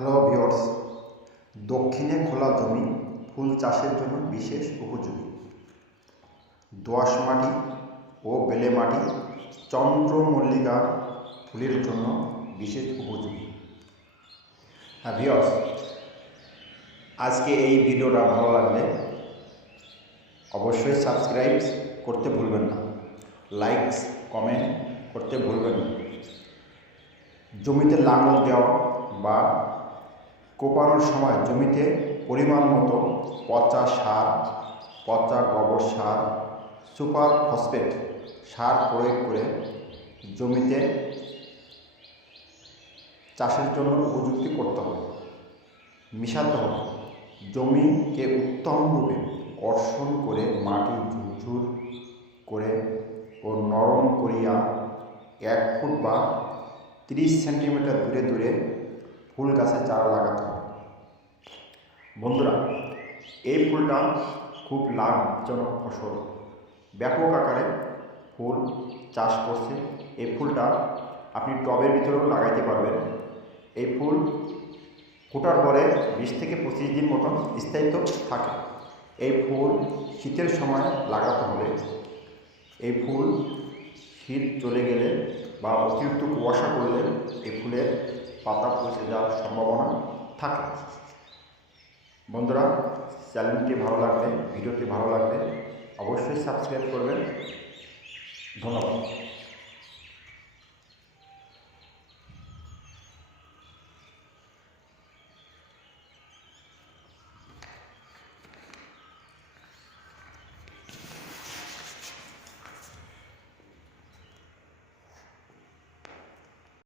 Hello viewers, দক্ষিণে খোলা জমি ফুল চাষের জন্য বিশেষ উপযোগী। দোআঁশ মাটি ও বেলে মাটি চন্দ্রমল্লিকা ফুলের জন্য বিশেষ উপযোগী। ভিউয়ার্স, আজকে এই ভিডিওটা ভালো লাগলে অবশ্যই সাবস্ক্রাইব করতে ভুলবেন না, লাইক কমেন্ট করতে ভুলবেন না। জমিতে লাঙল দেওয়া বা কোপানোর সময় জমিতে পরিমাণ মতো পচা সার, পচা গোবর সার, সুপার ফসফেট সার প্রয়োগ করে জমিতে চাষের জন্য উপযুক্ত করতে হবে, মিশাতে হবে। জমিকে উত্তমরূপে কর্ষণ করে মাটি ঝুরঝুর করে ও নরম করিয়া 1 ফুট বা 30 সেন্টিমিটার দূরে দূরে ফুল গাছের চারা লাগাতে হবে। বন্ধুরা, এই ফুলটা খুব লাভজনক ফসল, ব্যাপক আকারে ফুল চাষ করছে। এই ফুলটা আপনি টবের ভিতরেও লাগাইতে পারবেন। এই ফুল ফোটার পরে 20 থেকে 25 দিন মতন স্থায়িত্ব থাকে। এই ফুল শীতের সময় লাগাতে হবে। এই ফুল শীত চলে গেলে বা অতিরিক্ত কুয়াশা করলে এই ফুলের পাতা পচে যাওয়ার সম্ভাবনা থাকে। বন্ধুরা, চ্যানেলটি ভালো লাগবে, ভিডিওটি ভালো লাগবে, অবশ্যই সাবস্ক্রাইব করবেন। ধন্যবাদ।